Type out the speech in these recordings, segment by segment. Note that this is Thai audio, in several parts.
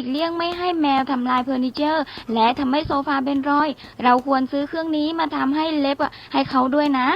ลีกเลี่ยงไม่ให้แมวทำลายเฟอร์นิเจอร์ และทำให้โซฟาเป็นรอย เราควรซื้อเครื่องนี้มาทำให้เล็บอะให้เขาด้วยนะ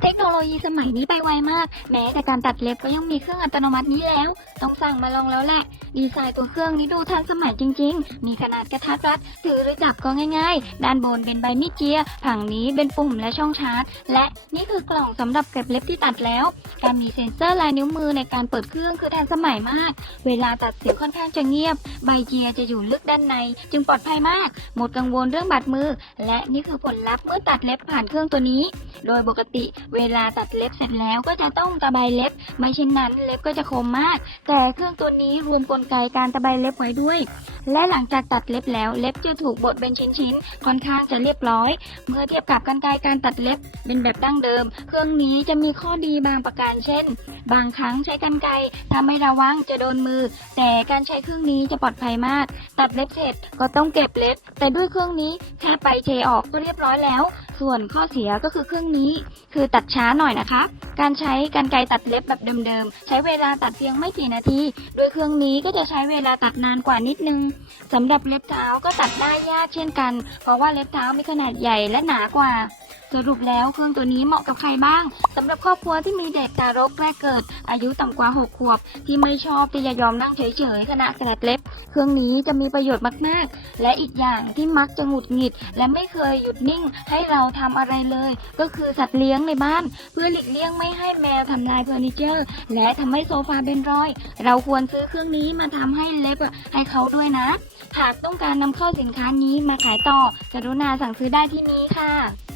เทค โลยีสมัยนี้ไปไวมาก แม้แต่การตัดเล็บก็ยังมีเครื่องอัตโนมัตินี้แล้ว ต้องสั่งมาลองแล้วแหละ ดีไซน์ตัวเครื่องนี้ดูทันสมัยจริง ๆ มีขนาดกระทัดรัด ถือหรือจับก็ง่ายๆ ด้านบนเป็นใบมีดเจียผังนี้เป็นปุ่มและช่องชาร์จ และนี่คือกล่องสำหรับเก็บเล็บที่ตัดแล้ว การมีเซ็นเซอร์ลายนิ้วมือในการเปิดเครื่องคือทันสมัยมาก เวลาตัดเสียงค่อนข้างจะเงียบ ใบเจียจะอยู่ลึกด้านใน จึงปลอดภัยมาก หมดกังวลเรื่องบาดมือ และนี่คือผลลัพธ์เมื่อตัดเล็บผ่านเครื่องตัวนี้ โดยปกติเวลาตัดเล็บเสร็จแล้วก็จะต้องตะไบเล็บ ไม่เช่นนั้นเล็บก็จะคมมาก แต่เครื่องตัวนี้รวมกลไกการตะไบเล็บไว้ด้วย และหลังจากตัดเล็บแล้วเล็บจะถูกบดเป็นชิ้นๆ ค่อนข้างจะเรียบร้อย เมื่อเทียบกับกรรไกการตัดเล็บเป็นแบบดั้งเดิม เครื่องนี้จะมีข้อดีบางประการเช่น บางครั้งใช้กรรไกถ้าไม่ระวังจะโดนมือ แต่การใช้เครื่องนี้จะปลอดภัยมาก ตัดเล็บเสร็จก็ต้องเก็บเล็บ แต่ด้วยเครื่องนี้แค่ไปเทออกก็เรียบร้อยแล้ว ส่วนข้อเสียก็คือเครื่องนี้ คือตัดช้าหน่อยนะคะ การใช้กรรไกรตัดเล็บแบบเดิมๆ ใช้เวลาตัดเพียงไม่กี่นาที โดยเครื่องนี้ก็จะใช้เวลาตัดนานกว่านิดนึงสำหรับเล็บเท้าก็ตัดได้ยากเช่นกัน เพราะว่าเล็บเท้ามีขนาดใหญ่และหนากว่า สรุปแล้วเครื่องตัวนี้เหมาะกับใครบ้างสำหรับครอบครัวที่มีเด็กทารกแรกเกิด อายุต่ำกว่า 6 ขวบ ที่ไม่ชอบที่จะยอมนั่งเฉยๆขณะตัดเล็บ เครื่องนี้จะมีประโยชน์มากๆ และอีกอย่างที่มักจะหงุดหงิด และไม่เคยหยุดนิ่งให้เราทำอะไรเลย ก็คือสัตว์เลี้ยงในบ้าน เพื่อหลีกเลี่ยงไม่ให้แมวทำลายเฟอร์นิเจอร์ และทำให้โซฟาเป็นรอย เราควรซื้อเครื่องนี้มาทำให้เล็บให้เขาด้วยนะ หากต้องการนำเข้าสินค้านี้มาขายต่อ กรุณาสั่งซื้อได้ที่นี้ค่ะ